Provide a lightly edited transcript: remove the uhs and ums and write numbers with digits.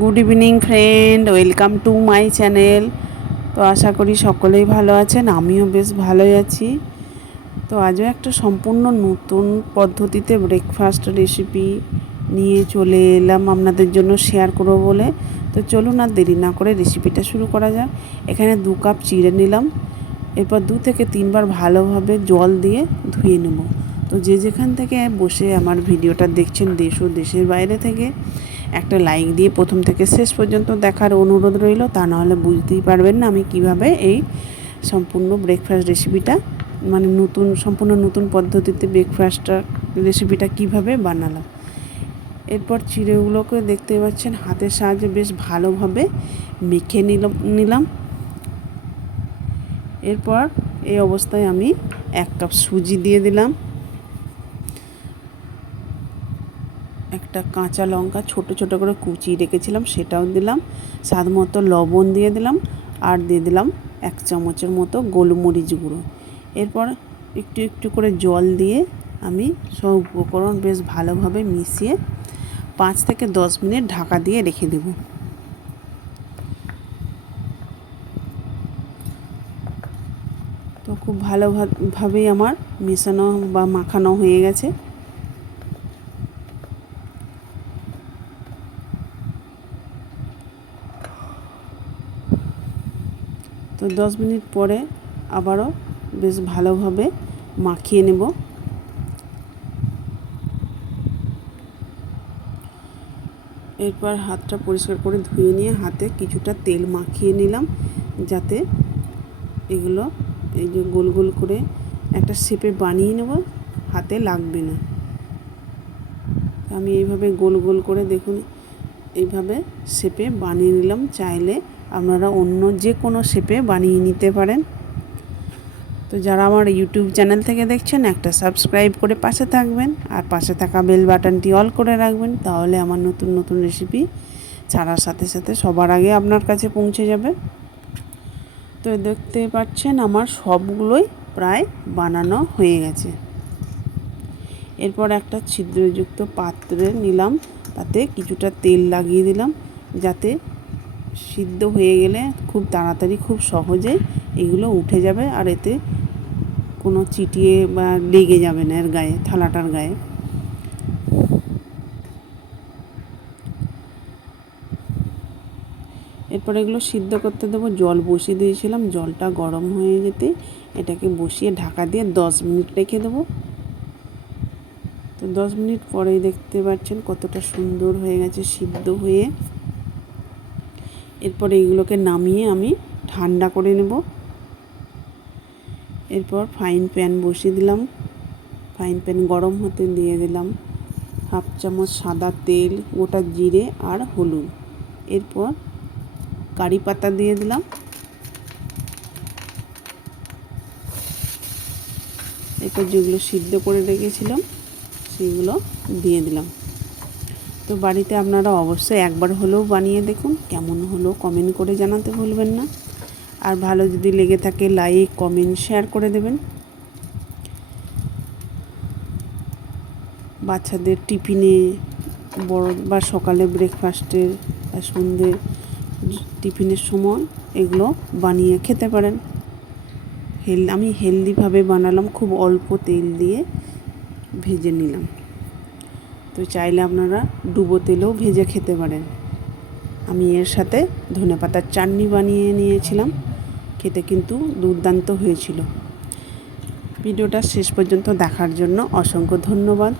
Good evening friend, welcome to my channel. তো আশা করি সকলেই ভালো আছেন, আমিও বেশ ভালোই আছি। তো আজও একটা সম্পূর্ণ নতুন পদ্ধতিতে ব্রেকফাস্ট রেসিপি নিয়ে চলে এলাম আপনাদের জন্য শেয়ার করবো বলে। তো চলুন আর দেরি না করে রেসিপিটা শুরু করা যাক। এখানে 2 কাপ চিড়ে নিলাম, এরপর 2 থেকে 3 বার ভালোভাবে জল দিয়ে ধুয়ে নেব। তো যে যেখান থেকে বসে আমার ভিডিওটা দেখছেন, দেশ ও দেশের বাইরে থেকে, একটা লাইক দিয়ে প্রথম থেকে শেষ পর্যন্ত দেখার অনুরোধ রইল। তা নাহলে বুঝতেই পারবেন না আমি কিভাবে এই সম্পূর্ণ ব্রেকফাস্ট রেসিপিটা সম্পূর্ণ নতুন পদ্ধতিতে ব্রেকফাস্টটা রেসিপিটা কিভাবে বানালাম। এরপর চিড়েগুলোকে দেখতে পাচ্ছেন হাতের সাহায্যে বেশ ভালোভাবে মেখে নিলাম। এরপর এই অবস্থায় আমি 1 কাপ সুজি দিয়ে দিলাম, একটা কাঁচা লঙ্কা ছোট ছোট করে কুচিয়ে রেখেছিলাম সেটাও দিলাম, স্বাদ মতো লবণ দিয়ে দিলাম, আর দিয়ে দিলাম 1 চামচের মতো গোলমরিচ গুঁড়ো। এরপর একটু একটু করে জল দিয়ে আমি সব উপকরণ বেশ ভালোভাবে মিশিয়ে 5 থেকে 10 মিনিট ঢাকা দিয়ে রেখে দেব। তো খুব ভালোভাবেই আমার মেশানো বা মাখানো হয়ে গেছে। তো 10 মিনিট পরে আবারও বেশ ভালোভাবে মাখিয়ে নেব। এরপর হাতটা পরিষ্কার করে ধুয়ে নিয়ে হাতে কিছুটা তেল মাখিয়ে নিলাম, যাতে এগুলো এই যে গোল গোল করে একটা শেপে বানিয়ে নেব, হাতে লাগবে না। আমি এইভাবে গোল গোল করে দেখুন এইভাবে শেপে বানিয়ে নিলাম। চাইলে আপনারা অন্য যে কোনো শেপে বানিয়ে নিতে পারেন। তো যারা আমার ইউটিউব চ্যানেল থেকে দেখছেন, একটা সাবস্ক্রাইব করে পাশে থাকবেন, আর পাশে থাকা বেল বাটনটি অল করে রাখবেন, তাহলে আমার নতুন নতুন রেসিপি ছাড়ার সাথে সাথে সবার আগে আপনার কাছে পৌঁছে যাবে। তো দেখতে পাচ্ছেন আমার সবগুলোই প্রায় বানানো হয়ে গেছে। এরপর একটা ছিদ্রযুক্ত পাত্রে নিলাম, তাতে কিছুটা তেল লাগিয়ে দিলাম, যাতে সিদ্ধ হয়ে গেলে খুব তাড়াতাড়ি খুব সহজে এগুলো উঠে যাবে, আর এতে কোনো চিটিয়ে বা লেগে যাবে না এর গায়ে, থালাটার গায়ে। এরপর এগুলো সিদ্ধ করতে দেবো। জল বসিয়ে দিয়েছিলাম, জলটা গরম হয়ে যেতে এটাকে বসিয়ে ঢাকা দিয়ে 10 মিনিট রেখে দেবো। তো 10 মিনিট পরেই দেখতে পাচ্ছেন কতটা সুন্দর হয়ে গেছে সিদ্ধ হয়ে। এরপর এইগুলোকে নামিয়ে আমি ঠান্ডা করে নেব। এরপর ফ্রাইং প্যান বসিয়ে দিলাম, ফ্রাইং প্যান গরম হতে দিয়ে দিলাম 1/2 চামচ সাদা তেল, গোটা জিরে আর হলুদ। এরপর কারি পাতা দিয়ে দিলাম। এরপর যেগুলো সিদ্ধ করে রেখেছিলাম সেগুলো দিয়ে দিলাম। তো বাড়িতে আপনারা অবশ্যই একবার হলেও বানিয়ে দেখুন, কেমন হলো কমেন্ট করে জানাতে ভুলবেন না। আর ভালো যদি লেগে থাকে লাইক কমেন্ট শেয়ার করে দেবেন। বাচ্চাদের টিফিনে, বড় বা সকালে ব্রেকফাস্টের বা সন্ধ্যে টিফিনের সময় এগুলো বানিয়ে খেতে পারেন। আমি হেলদিভাবে বানালাম, খুব অল্প তেল দিয়ে ভেজে নিলাম। তো চাইলে আপনারা ডুবো তেলেও ভেজে খেতে পারেন। আমি এর সাথে ধনেপাতার চাটনি বানিয়ে নিয়েছিলাম, খেতে কিন্তু দুর্দান্ত হয়েছিল। ভিডিওটা শেষ পর্যন্ত দেখার জন্য অসংখ্য ধন্যবাদ।